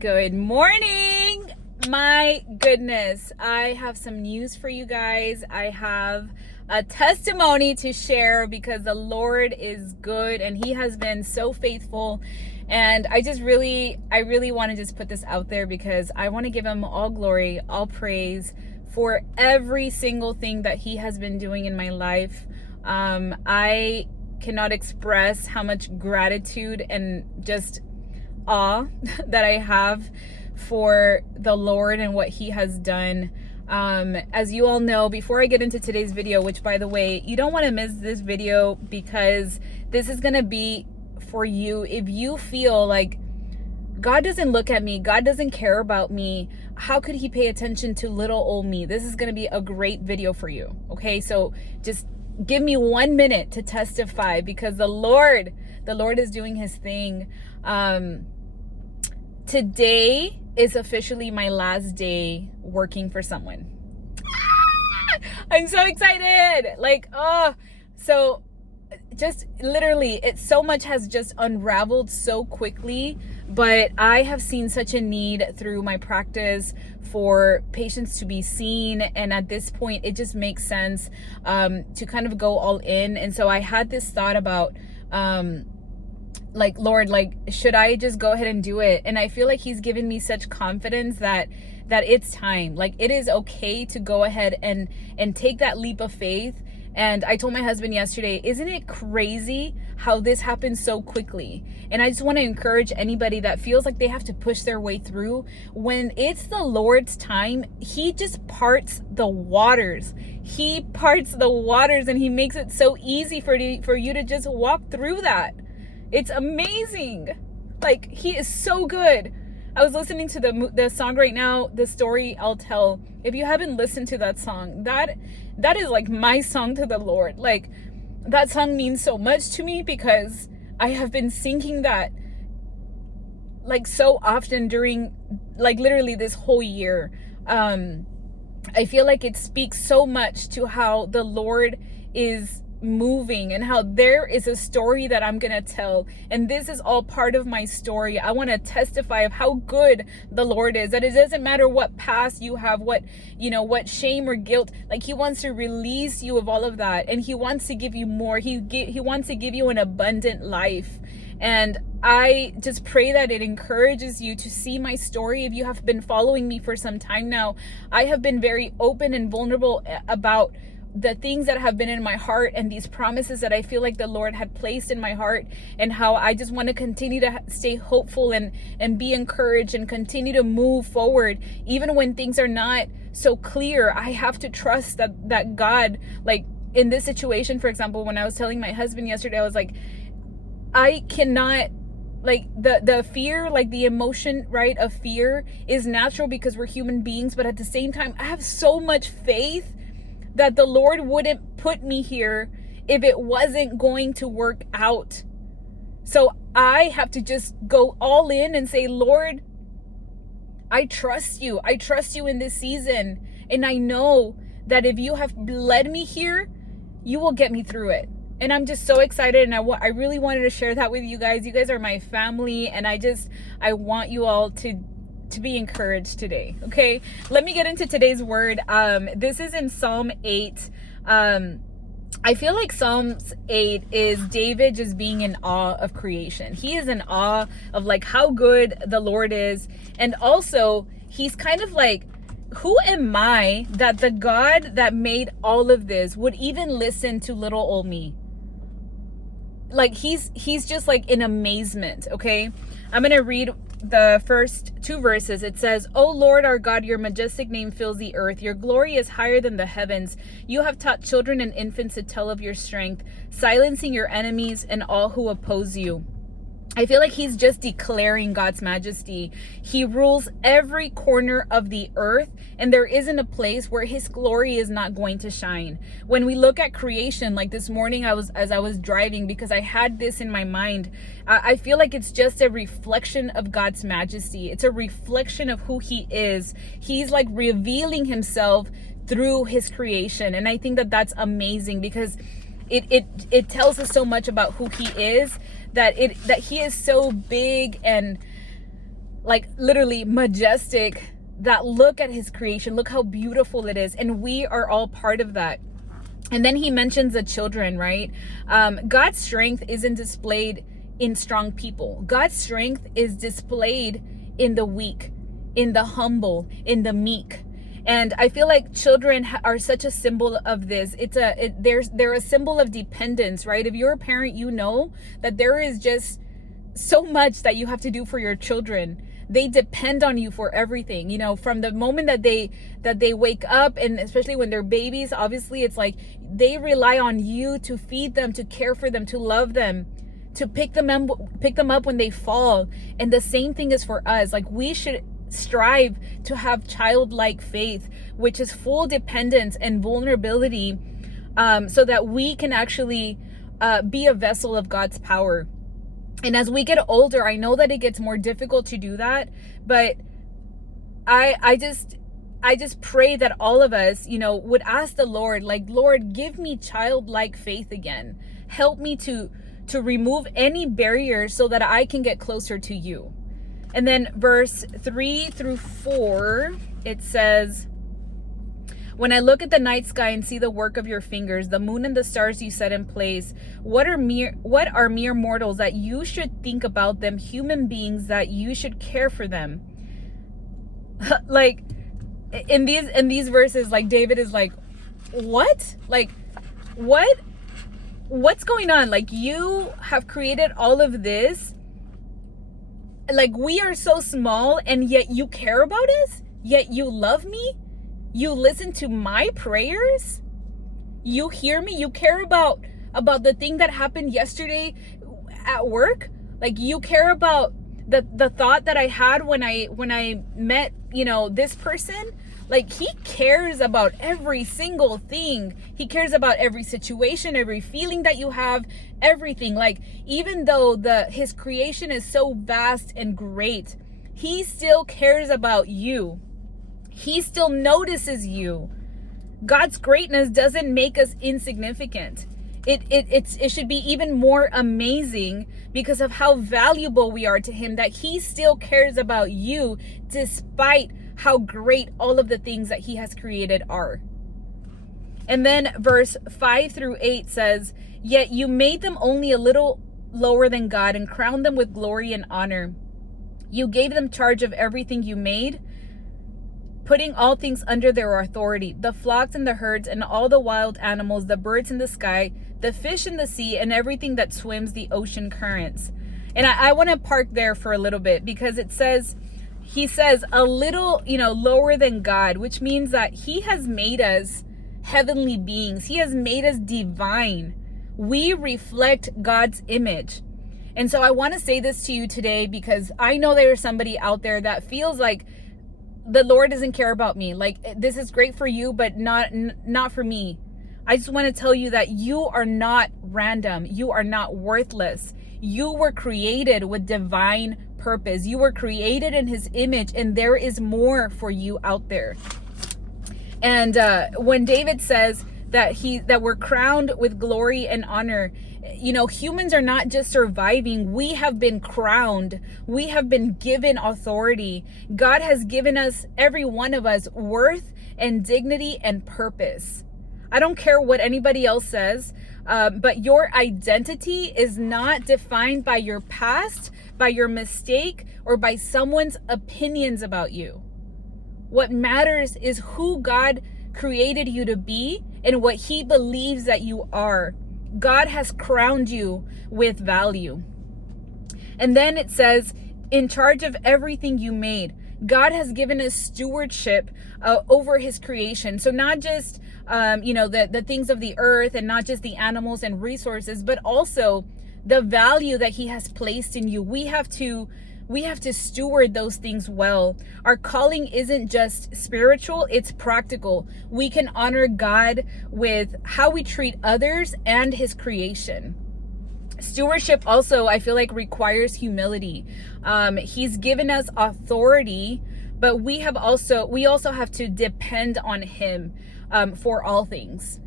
Good morning. My goodness, I have some news for you guys. I have a testimony to share because the Lord is good and he has been so faithful. And I really want to just put this out there because I want to give him all glory, all praise for every single thing that he has been doing in my life. I cannot express how much gratitude and just awe that I have for the Lord and what he has done. As you all know, before I get into today's video, which by the way, you don't want to miss this video because this is going to be for you. If you feel like God doesn't look at me, God doesn't care about me, how could he pay attention to little old me? This is going to be a great video for you. Okay, so just give me 1 minute to testify because the Lord is doing his thing. Today is officially my last day working for someone. I'm so excited. So just literally, so much has just unraveled so quickly, but I have seen such a need through my practice for patients to be seen. And at this point, it just makes sense to kind of go all in. And so I had this thought about, Lord, should I just go ahead and do it? And I feel like he's given me such confidence that it's time. Like, it is okay to go ahead and take that leap of faith. And I told my husband yesterday, isn't it crazy how this happens so quickly? And I just want to encourage anybody that feels like they have to push their way through. When it's the Lord's time, he just parts the waters. He parts the waters and he makes it so easy for you to just walk through that. It's amazing. Like, he is so good. I was listening to the song right now, The Story I'll Tell. If you haven't listened to that song, that is like my song to the Lord. Like, that song means so much to me because I have been singing that like so often during like literally this whole year. I feel like it speaks so much to how the Lord is moving and how there is a story that I'm gonna tell, and this is all part of my story. I want to testify of how good the Lord is, that it doesn't matter what past you have, what shame or guilt, like he wants to release you of all of that, and he wants to give you more. He wants to give you an abundant life. And I just pray that it encourages you to see my story. If you have been following me for some time now, I have been very open and vulnerable about the things that have been in my heart and these promises that I feel like the Lord had placed in my heart, and how I just want to continue to stay hopeful and be encouraged and continue to move forward. Even when things are not so clear, I have to trust that God, like in this situation, for example, when I was telling my husband yesterday, I was like, I cannot, like the fear, like the emotion, right, of fear is natural because we're human beings. But at the same time, I have so much faith that the Lord wouldn't put me here if it wasn't going to work out. So I have to just go all in and say, Lord, I trust you. I trust you in this season. And I know that if you have led me here, you will get me through it. And I'm just so excited. And I really wanted to share that with you guys. You guys are my family. And I want you all to be encouraged today. Okay, let me get into today's word. This is in Psalm 8. I feel like Psalms 8 is David just being in awe of creation. He is in awe of like how good the Lord is. And also he's kind of like, who am I that the God that made all of this would even listen to little old me? Like he's just like in amazement. Okay, I'm gonna read the first 2 verses. It says, "O Lord our God, your majestic name fills the earth. Your glory is higher than the heavens. You have taught children and infants to tell of your strength, silencing your enemies and all who oppose you." I feel like he's just declaring God's majesty. He rules every corner of the earth, and there isn't a place where his glory is not going to shine. When we look at creation, like this morning as I was driving, because I had this in my mind, I feel like it's just a reflection of God's majesty. It's a reflection of who he is. He's like revealing himself through his creation. And I think that that's amazing because it tells us so much about who he is, that he is so big and like literally majestic, that look at his creation, look how beautiful it is, and we are all part of that. And then he mentions the children, right? God's strength isn't displayed in strong people. God's strength is displayed in the weak, in the humble, in the meek. And I feel like children are such a symbol of this. They're a symbol of dependence, right? If you're a parent, you know that there is just so much that you have to do for your children. They depend on you for everything, you know, from the moment that they wake up, and especially when they're babies. Obviously, it's like they rely on you to feed them, to care for them, to love them, to pick them up when they fall. And the same thing is for us. Like, we should strive to have childlike faith, which is full dependence and vulnerability, so that we can actually be a vessel of God's power. And as we get older, I know that it gets more difficult to do that, but I just pray that all of us, you know, would ask the Lord, like, Lord, give me childlike faith again. Help me to remove any barriers so that I can get closer to you. And then verse 3-4, it says, when I look at the night sky and see the work of your fingers, the moon and the stars you set in place, what are mere mortals that you should think about them, human beings that you should care for them? Like, in these verses, like, David is like, what? Like, what's going on? Like, you have created all of this. Like, we are so small, and yet you care about us? Yet you love me? You listen to my prayers? You hear me? You care about the thing that happened yesterday at work? Like, you care about the thought that I had when I met, you know, this person? Like, he cares about every single thing. He cares about every situation, every feeling that you have, everything. Like, even though his creation is so vast and great, he still cares about you. He still notices you. God's greatness doesn't make us insignificant. It should be even more amazing because of how valuable we are to him, that he still cares about you despite how great all of the things that he has created are. And then verse 5-8 says, yet you made them only a little lower than God and crowned them with glory and honor. You gave them charge of everything you made, putting all things under their authority, the flocks and the herds and all the wild animals, the birds in the sky, the fish in the sea, and everything that swims the ocean currents. And I want to park there for a little bit, because he says a little, you know, lower than God, which means that he has made us heavenly beings. He has made us divine. We reflect God's image. And so I want to say this to you today, because I know there's somebody out there that feels like the Lord doesn't care about me. Like, this is great for you, but not for me. I just want to tell you that you are not random. You are not worthless. You were created with divine purpose. You were created in his image, and there is more for you out there. And when David says that we're crowned with glory and honor, you know, humans are not just surviving. We have been crowned. We have been given authority. God has given us, every one of us, worth and dignity and purpose. I don't care what anybody else says, but your identity is not defined by your past, by your mistake, or by someone's opinions about you. What matters is who God created you to be and what he believes that you are. God has crowned you with value. And then it says, in charge of everything you made. God has given us stewardship over his creation. So not just, the things of the earth, and not just the animals and resources, but also the value that he has placed in you. We have to steward those things well. Our calling isn't just spiritual, it's practical. We can honor God with how we treat others and his creation. Stewardship also, I feel like, requires humility. He's given us authority, but we also have to depend on him for all things.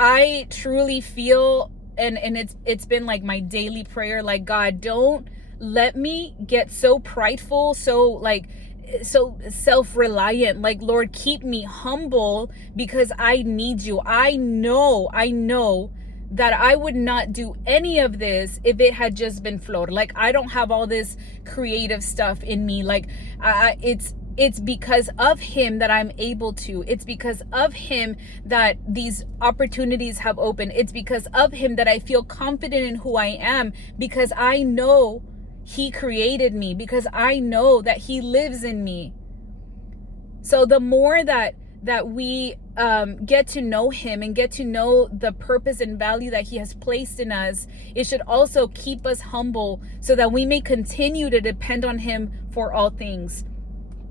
I truly feel, and it's been like my daily prayer, like, God, don't let me get so prideful, so self-reliant. Like, Lord, keep me humble because I need you. I know that I would not do any of this if it had just been Flor. Like, I don't have all this creative stuff in me. Like, it's because of him that I'm able to. It's because of him that these opportunities have opened. It's because of him that I feel confident in who I am, because I know he created me, because I know that he lives in me. So the more that we get to know him and get to know the purpose and value that he has placed in us, it should also keep us humble so that we may continue to depend on him for all things.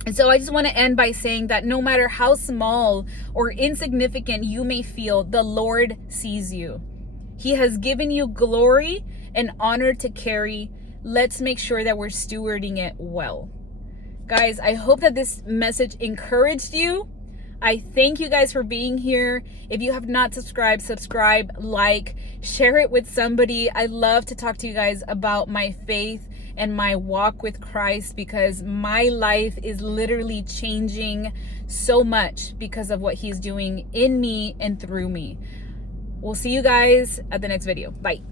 And so I just want to end by saying that no matter how small or insignificant you may feel, the Lord sees you. He has given you glory and honor to carry. Let's make sure that we're stewarding it well. Guys, I hope that this message encouraged you. I thank you guys for being here. If you have not subscribed, subscribe, like, share it with somebody. I love to talk to you guys about my faith and my walk with Christ, because my life is literally changing so much because of what he's doing in me and through me. We'll see you guys at the next video. Bye.